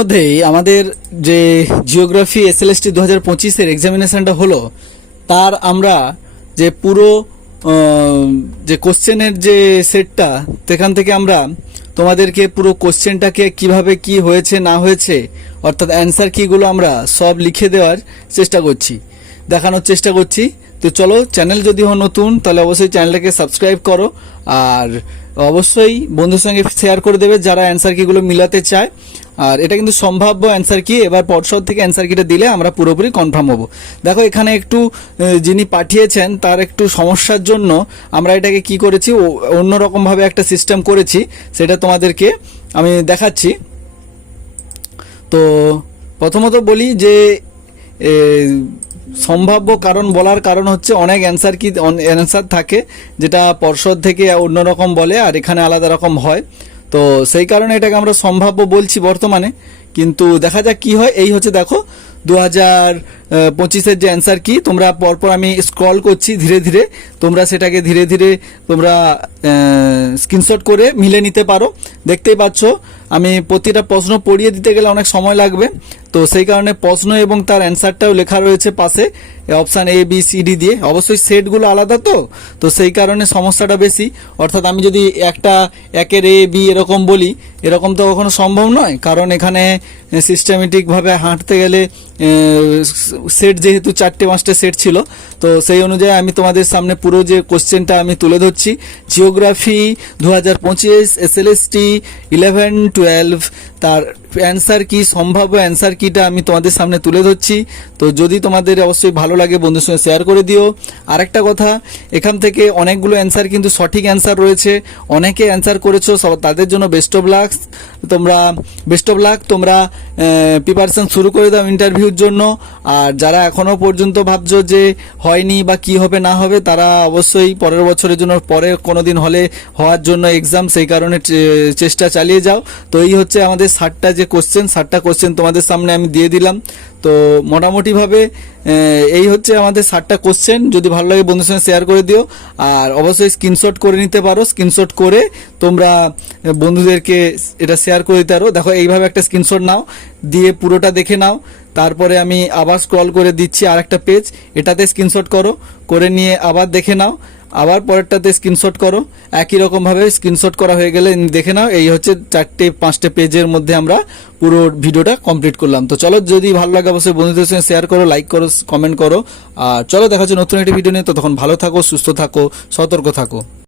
ইতিমধ্যেই আমাদের যে জিওগ্রাফি এসএলএসটি 2025-এর এক্সামিনেশনটা হলো, তার আমরা যে পুরো যে কোশ্চেনের যে সেটটা, সেখান থেকে আমরা তোমাদেরকে পুরো কোশ্চেনটাকে কিভাবে কি হয়েছে না হয়েছে, অর্থাৎ অ্যান্সার কিগুলো আমরা সব লিখে দেওয়ার চেষ্টা করছি, দেখানোর চেষ্টা করছি। তো চলো, চ্যানেল যদি হো নতুন তাহলে অবশ্যই চ্যানেলটাকে সাবস্ক্রাইব করো, আর অবশ্যই বন্ধুর সঙ্গে শেয়ার করে দেবে যারা অ্যান্সার কিগুলো মিলাতে চায়। আর এটা কিন্তু সম্ভাব্য অ্যান্সার কি, এবার পর্ষদ থেকে অ্যান্সার কিটা দিলে আমরা পুরোপুরি কনফার্ম হব। দেখো, এখানে একটু যিনি পাঠিয়েছেন তার একটু সমস্যার জন্য আমরা এটাকে কি করেছি, অন্যরকমভাবে একটা সিস্টেম করেছি, সেটা তোমাদেরকে আমি দেখাচ্ছি। তো প্রথমত বলি যে সম্ভাব্য কারণ বলার কারণ হচ্ছে অনেক অ্যান্সার থাকে যেটা পর্ষদ থেকে অন্যরকম বলে আর এখানে আলাদা রকম হয়। তো সেই কারণে এটাকে আমরা সম্ভাব্য বলছি বর্তমানে, কিন্তু দেখা যাক কি হয়। এই হচ্ছে দেখো 2025-এর যে অ্যান্সার কি, তোমরা পরপর আমি স্ক্রল করছি ধীরে ধীরে, তোমরা সেটাকে ধীরে ধীরে তোমরা স্ক্রিনশট করে মিলে নিতে পারো। দেখতেই পাচ্ছ আমি প্রতিটা প্রশ্ন পড়িয়ে দিতে গেলে অনেক সময় লাগবে, তো সেই কারণে প্রশ্ন এবং তার অ্যান্সারটাও লেখা রয়েছে পাশে option A B C D দিয়ে। অবশ্যই সেটগুলো আলাদা, তো সেই কারণে সমস্যাটা বেশি। অর্থাৎ আমি যদি একের এ বি এরকম বলি, এরকম তো কখনো সম্ভব নয়, কারণ এখানে সিস্টেমেটিকভাবে হাঁটতে গেলে সেট যেহেতু 4-5টে সেট ছিল, তো সেই অনুযায়ী আমি তোমাদের সামনে পুরো যে কোশ্চেনটা আমি তুলে ধরছি। জিওগ্রাফি 2025 এসএলএসটি 11-12 তার অ্যান্সার কি, সম্ভাব্য অ্যান্সার কিটা আমি তোমাদের সামনে তুলে ধরছি। তো যদি তোমাদের অবশ্যই ভালো লাগে বন্ধুর সঙ্গে শেয়ার করে দিও। আরেকটা কথা, এখান থেকে অনেকগুলো অ্যান্সার কিন্তু সঠিক অ্যান্সার রয়েছে, অনেকে অ্যান্সার করেছো, তাদের জন্য বেস্ট অফ লাক। তোমরা প্রিপারেশন শুরু করে দাও ইন্টারভিউর জন্য। আর যারা এখনো পর্যন্ত ভাবছো যে হয়নি বা কি হবে না হবে, তারা অবশ্যই পরের বছরের জন্য, পরে কোনোদিন হলে হওয়ার জন্য এক্সাম, সেই কারণে চেষ্টা চালিয়ে যাও। তো এই হচ্ছে আমাদের 60টা কোশ্চেন তোমাদের সামনে আমি দিয়ে দিলাম। তো মোটামুটিভাবে এই হচ্ছে আমাদের 60টা কোশ্চেন। যদি ভালো লাগে বন্ধুর সঙ্গে শেয়ার করে দিও, আর অবশ্যই স্ক্রিনশট করে নিতে পারো। স্ক্রিনশট করে তোমরা বন্ধুদেরকে এটা শেয়ার করে দিতে পারো। দেখো, এইভাবে একটা স্ক্রিনশট নাও, দিয়ে পুরোটা দেখে নাও। তারপরে আমি আবার স্ক্রল করে দিচ্ছি আরেকটা পেজ, এটাতে স্ক্রিনশট করে নিয়ে আবার দেখে নাও, আবার পরেরটাতে স্ক্রিনশট করো। একই রকমভাবে স্ক্রিনশট করা হয়ে গেলে দেখে নাও। এই হচ্ছে 4-5টে পেজের মধ্যে আমরা পুরো ভিডিওটা কমপ্লিট করলাম। তো চলো, যদি ভালো লাগে অবশ্যই বন্ধুদের সঙ্গে শেয়ার করো, লাইক করো, কমেন্ট করো। আর চলো, দেখা হচ্ছে নতুন একটি ভিডিও নিয়ে। তো তখন ভালো থাকো, সুস্থ থাকো, সতর্ক থাকো।